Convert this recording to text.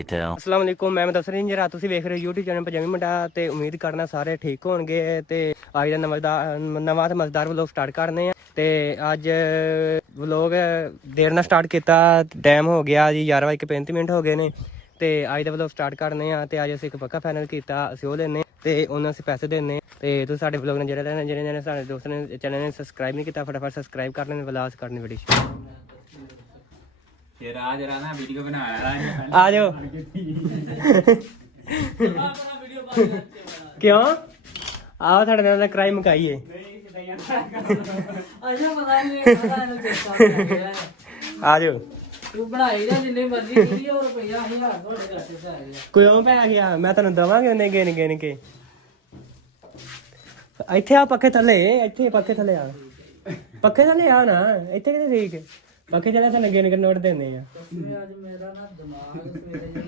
ਅਸਲਾਮ ਵਾਲੇਕੁਮ, ਮੈਂ ਦੱਸ ਰਹੀ ਜਰਾ ਤੁਸੀਂ ਵੇਖ ਰਹੇ ਹੋ YouTube ਚੈਨਲ ਪੰਜਾਬੀ ਮੁੰਡਾ ਤੇ ਉਮੀਦ ਕਰਨਾ ਸਾਰੇ ਠੀਕ ਹੋਣਗੇ ਤੇ ਅੱਜ ਦਾ ਨਵਾਂ ਤੇ ਮਜ਼ੇਦਾਰ ਵਲੋਗ ਸਟਾਰਟ ਕਰਨੇ ਆ ਤੇ ਅੱਜ ਵਲੋਗ ਦੇਰ ਨਾਲ ਸਟਾਰਟ ਕੀਤਾ। ਟਾਈਮ ਹੋ ਗਿਆ ਜੀ 11:35 ਹੋ ਗਏ ਨੇ ਤੇ ਅੱਜ ਦਾ ਵਲੋਗ ਸਟਾਰਟ ਕਰਨੇ ਆ ਤੇ ਅੱਜ ਅਸੀਂ ਇੱਕ ਪੱਕਾ ਫਾਈਨਲ ਕੀਤਾ, ਅਸੀਂ ਉਹ ਲੈਣੇ ਤੇ ਉਹਨਾਂ ਅਸੀਂ ਪੈਸੇ ਦੇਣੇ ਤੇ ਤੁਸੀਂ ਸਾਡੇ ਵਲੋਗ ਨੇ ਜਿਹੜੇ ਸਾਡੇ ਦੋਸਤ ਨੇ ਚੈਨਲ ਨੇ ਸਬਸਕ੍ਰਾਈਬ ਨਹੀਂ ਕੀਤਾ ਫਟਾਫਟ ਸਬਸਕ੍ਰਾਈਬ ਕਰ ਲੈਣ, ਵਲਾਸ ਕਰਨੀ ਬੜੀ ਨਾ ਵੀਡੀਓ ਬਣਾਇਆ ਆ ਜਾਓ ਕਿਉਂ ਆਓ ਸਾਡੇ ਨਾਲ ਕ੍ਰਾਈਮ ਮੁਕਾਈਏ। ਆ ਜਾਓ ਤੂੰ ਬਣਾਈ ਜਾ ਜਿੰਨੇ ਮਰਜ਼ੀ ਵੀਡੀਓ ਰੁਪਈਆ 1000 ਤੁਹਾਡੇ ਘਾਟੇ ਚ ਆ ਗਿਆ। ਕਿਉਂ ਪੈ ਗਿਆ? ਮੈਂ ਤੁਹਾਨੂੰ ਦਵਾਂਗੇ ਉਹਨੇ ਗਿਣ ਗਿਣ ਕੇ। ਇੱਥੇ ਆ ਪੱਖੇ ਥੱਲੇ, ਇੱਥੇ ਪੱਖੇ ਥੱਲੇ ਆ, ਪੱਖੇ ਥੱਲੇ ਆ ਨਾ, ਇੱਥੇ ਕਿਤੇ ਠੀਕ ਪੱਖੇ ਥੱਲੇ ਤਾਂ ਗਿਣ ਕੇ ਨੋਟ ਦਿੰਦੇ ਆ। ਅੱਜ ਮੇਰਾ ਨਾ ਦਿਮਾਗ ਸਵੇਰੇ